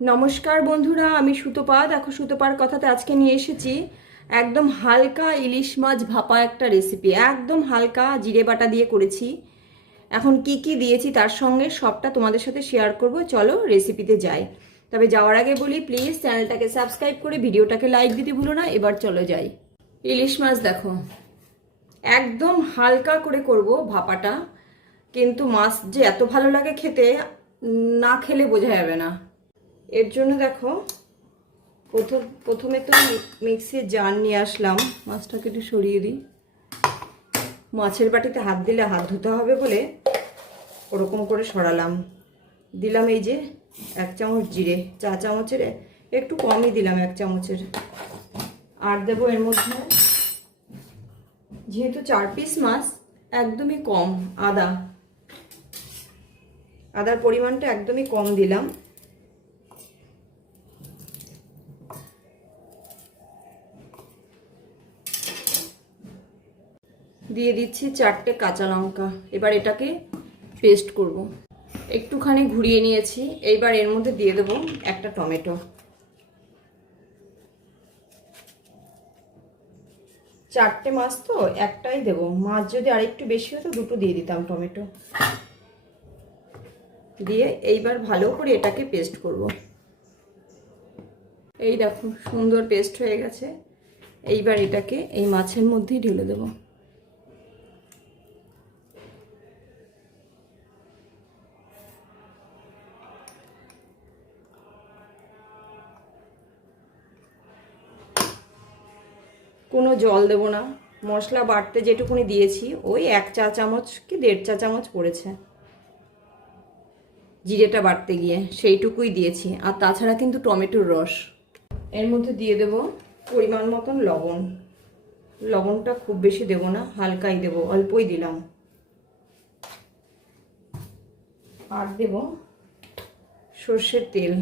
নমস্কার বন্ধুরা, আমি সুতপা দেখো সুতপার কথাতে আজকে নিয়ে এসেছি একদম হালকা ইলিশ মাছ ভাপা একটা রেসিপি একদম হালকা জিরে বাটা দিয়ে করেছি। এখন কি কি দিয়েছি তার সঙ্গে সবটা তোমাদের সাথে শেয়ার করব। চলো রেসিপিতে যাই। তবে যাওয়ার আগে বলি প্লিজ চ্যানেলটাকে সাবস্ক্রাইব করে ভিডিওটাকে লাইক দিতে ভুলো না। এবার চলো যাই। ইলিশ মাছ দেখো, একদম হালকা করে করব ভাপাটা। কিন্তু মাছ যে এত ভালো লাগে খেতে, না খেলে বোঝা যাবে না। এর জন্য দেখো, প্রথম, প্রথমে তো মিক্সির জার নিয়ে আসলাম। মাছটাকে একটু সরিয়ে দিই। মাছের বাটিতে হাত দিলে হাত ধুতে হবে বলে ওরকম করে সরালাম। দিলাম এই যে এক চামচ জিরে, চা চামচের, একটু কমই দিলাম এক চামচের। আর দেবো এর মধ্যে, যেহেতু চার পিস মাছ, একদমই কম আদা। আদার পরিমাণটা একদমই কম দিলাম। দিয়ে দিচ্ছি চারটে কাঁচা লঙ্কা। এবার এটাকে পেস্ট করব। একটুখানি ঘুরিয়ে নিয়েছি। এইবার এর মধ্যে দিয়ে দেবো একটা টমেটো। চারটে মাছ তো, একটাই দেবো। মাছ যদি আরেকটু বেশি হতো, দুটো দিয়ে দিতাম টমেটো। দিয়ে এইবার ভালো করে এটাকে পেস্ট করব। এই দেখো, সুন্দর পেস্ট হয়ে গেছে। এইবার এটাকে এই মাছের মধ্যেই ঢেলে দেবো। কোনো জল দেবো না। মশলা বাটতে যেটুকুনি দিয়েছি, ওই এক চা চামচ কি দেড় চা চামচ পড়েছে। জিরেটা বাটতে গিয়ে সেইটুকুই দিয়েছি, আর তাছাড়া কিন্তু টমেটোর রস। এর মধ্যে দিয়ে দেব পরিমাণ মতন লবণ। লবণটা খুব বেশি দেব না, হালকাই দেব, অল্পই দিলাম। আর দেব সর্ষের তেল।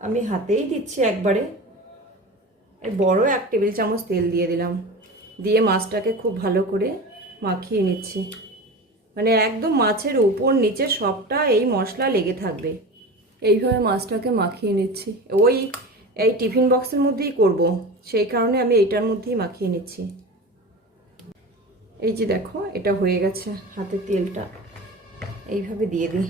আমি হাতেই দিচ্ছি একবারে। বড় এক টেবিল চামচ তেল দিয়ে দিলাম। দিয়ে মাছটাকে খুব ভালো করে মাখিয়ে নিচ্ছি। মানে একদম মাছের উপর নিচে সবটা এই মশলা লেগে থাকবে। এইভাবে মাছটাকে মাখিয়ে নিচ্ছি। ওই, এই টিফিন বক্সের মধ্যেই করব। সেই কারণে আমি এইটার মধ্যেই মাখিয়ে নিচ্ছি। এই যে দেখো, এটা হয়ে গেছে হাতে তেলটা। এইভাবে দিয়ে দিই।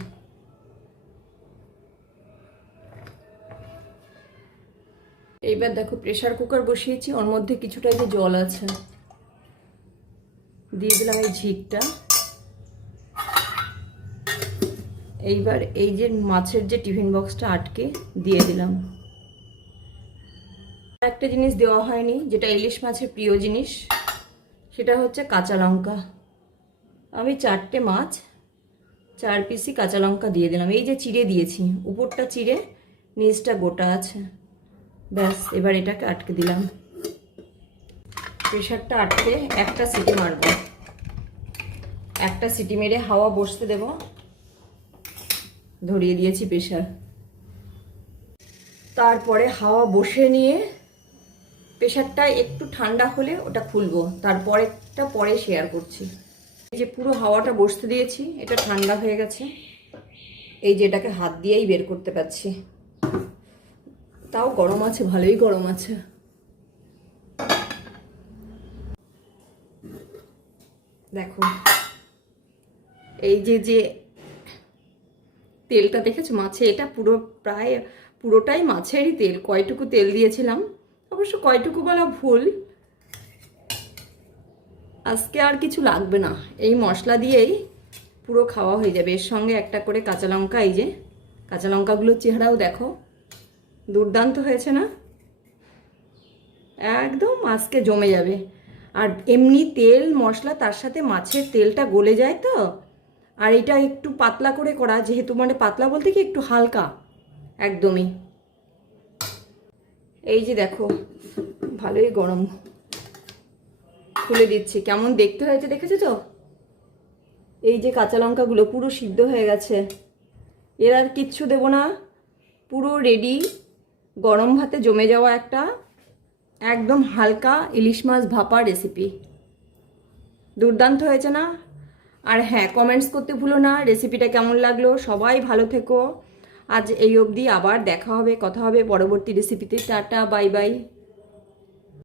এইবার দেখো প্রেশার কুকার বসিয়েছি, ওর মধ্যে কিছুটা যে জল আছে। দিয়ে দিলাম এই ঝিকটা। এইবার এই যে মাছের যে টিফিন বক্সটা আটকে দিয়ে দিলাম। একটা জিনিস দেওয়া হয়নি, যেটা ইলিশ মাছের প্রিয় জিনিস, সেটা হচ্ছে কাঁচা লঙ্কা। আমি চারটে মাছ, চার পিসই কাঁচা লঙ্কা দিয়ে দিলাম। এই যে চিড়ে দিয়েছি, উপরটা চিড়ে, নিচটা গোটা আছে। ব্যাস, এবার এটাকে আটকে দিলাম। প্রেশারটা আটকে একটা সিটি মারবো। একটা সিটি মেরে হাওয়া বসতে দেব। ধরিয়ে দিয়েছি প্রেশার। তারপরে হাওয়া বসে নিয়ে প্রেশারটা একটু ঠান্ডা হলে ওটা খুলবো। তারপরেটা পরে শেয়ার করছি। এই যে পুরো হাওয়াটা বসতে দিয়েছি, এটা ঠান্ডা হয়ে গেছে। এই যে এটাকে হাত দিয়েই বের করতে পারছি। তাও গরম আছে, ভালোই গরম আছে। দেখো, এই যে যে তেলটা দেখেছ? মাছে এটা পুরো প্রায়, পুরোটাই মাছেরই তেল। কয়টুকু তেল দিয়েছিলাম? অবশ্য কয়টুকু বলা ভুল। আজকে আর কিছু লাগবে না। এই মশলা দিয়েই পুরো খাওয়া হয়ে যাবে। এর সঙ্গে একটা করে কাঁচা লঙ্কা, এই যে, কাঁচা লঙ্কাগুলোর চেহারাও দেখো। দুর্দান্ত হয়েছে না? একদম আজকে জমে যাবে। আর এমনি তেল, মশলা, তার সাথে মাছের তেলটা গলে যায় তো? আর এটা একটু পাতলা করে করা, যেহেতু মানে পাতলা বলতে কি একটু হালকা। একদমই। এই যে দেখো, ভালোই গরম। খুলে দিচ্ছি। কেমন দেখতে হয়েছে দেখেছ তো? এই যে কাঁচা লঙ্কাগুলো পুরো সিদ্ধ হয়ে গেছে। এর আর কিচ্ছু দেবো না। পুরো রেডি গরম ভাতে জমে যাওয়া একটা একদম হালকা ইলিশ মাছ ভাপা রেসিপি দুর্দান্ত হয়েছে না? আর হ্যাঁ কমেন্টস করতে ভুলো না। রেসিপিটা কেমন লাগল? সবাই ভালো থেকো। আজ এই অবধি আবার দেখা হবে, কথা হবে পরবর্তী রেসিপিতে টাটা বাই বাই